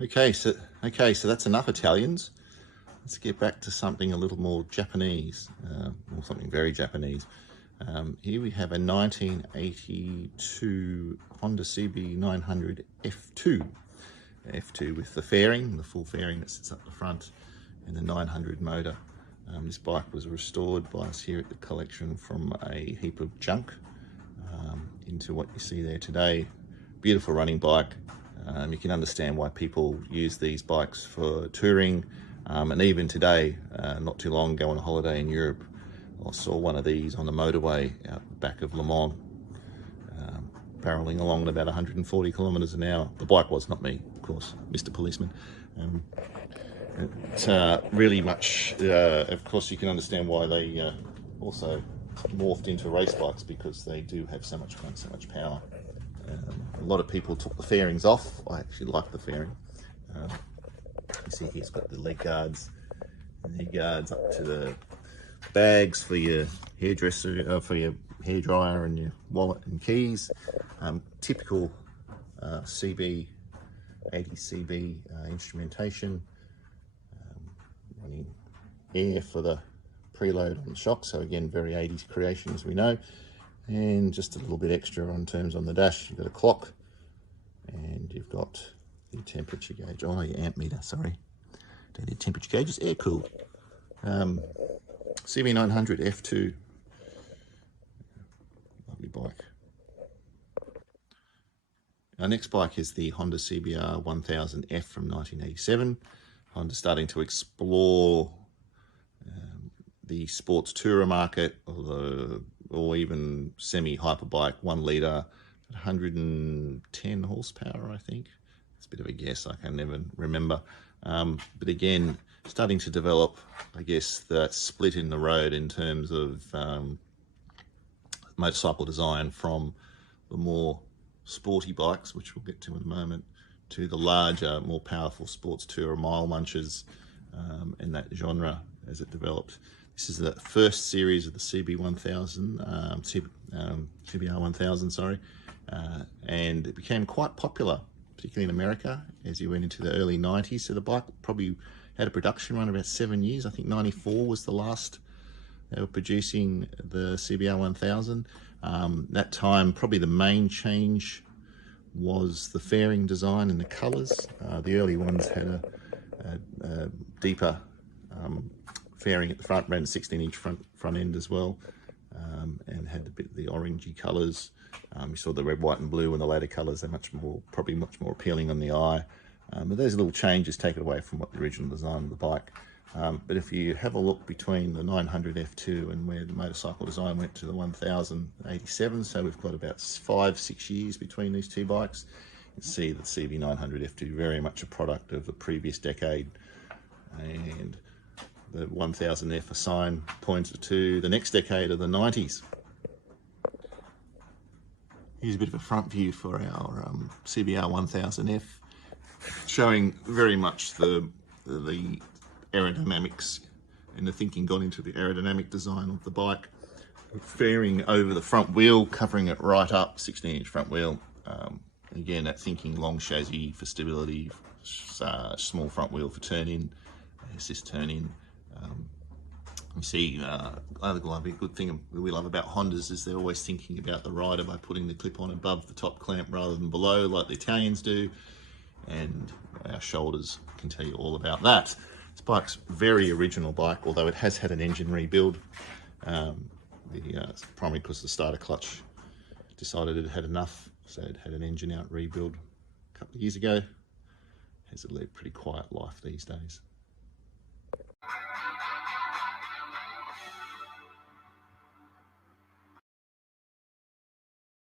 Okay, so that's enough Italians. Let's get back to something a little more Japanese, or something very Japanese. Here we have a 1982 Honda CB900F2. F2 with the fairing, the full fairing that sits up the front, and the 900 motor. This bike was restored by us here at the collection from a heap of junk into what you see there today. Beautiful running bike. You can understand why people use these bikes for touring, and even today, not too long ago on a holiday in Europe, I saw one of these on the motorway out the back of Le Mans, barreling along at about 140 kilometers an hour. The bike was, not me, of course, Mr. Policeman. It's really much, of course, you can understand why they also morphed into race bikes, because they do have so much fun, so much power. A lot of people took the fairings off. I actually like the fairing. You see he's got the leg guards up to the bags for your hairdresser, for your hairdryer and your wallet and keys. Typical CB 80 CB instrumentation. Running air for the preload on the shock, so again very 80s creation as we know. And just a little bit extra on terms on the dash. You've got a clock, and you've got the temperature gauge. Oh, your amp meter, sorry. Don't need temperature gauges, air cooled. CB900F2. Lovely bike. Our next bike is the Honda CBR1000F from 1987. Honda starting to explore the sports tourer market, or even semi-hyper bike, 1 litre, 110 horsepower, I think. It's a bit of a guess, I can never remember. But again, starting to develop, I guess, that split in the road in terms of motorcycle design, from the more sporty bikes, which we'll get to in a moment, to the larger, more powerful sports tourer mile munchers, and that genre as it developed. This is the first series of the CBR1000, sorry, and it became quite popular, particularly in America, as you went into the early 90s. So the bike probably had a production run about 7 years. I think 94 was the last they were producing the CBR1000. That time, probably the main change was the fairing design and the colours. The early ones had a deeper fairing at the front, ran a 16-inch front end as well, and had a bit of the orangey colours. You saw the red, white and blue, and the later colours are probably much more appealing on the eye. But those little changes take it away from what the original design of the bike. But if you have a look between the 900F2 and where the motorcycle design went to the 1087, so we've got about 5-6 years between these two bikes, you can see that CB900F2 very much a product of the previous decade, and the 1000F a sign points to the next decade of the 90s. Here's a bit of a front view for our CBR1000F, showing very much the aerodynamics, and the thinking got into the aerodynamic design of the bike. Fairing over the front wheel, covering it right up, 16-inch front wheel. Again, that thinking long chassis for stability, small front wheel for turn-in, assist turn-in. You see, a good thing we love about Hondas is they're always thinking about the rider by putting the clip on above the top clamp rather than below, like the Italians do. And our shoulders can tell you all about that. This bike's a very original bike, although it has had an engine rebuild. Primarily because the starter clutch decided it had enough, so it had an engine out rebuild a couple of years ago. Has led a pretty quiet life these days.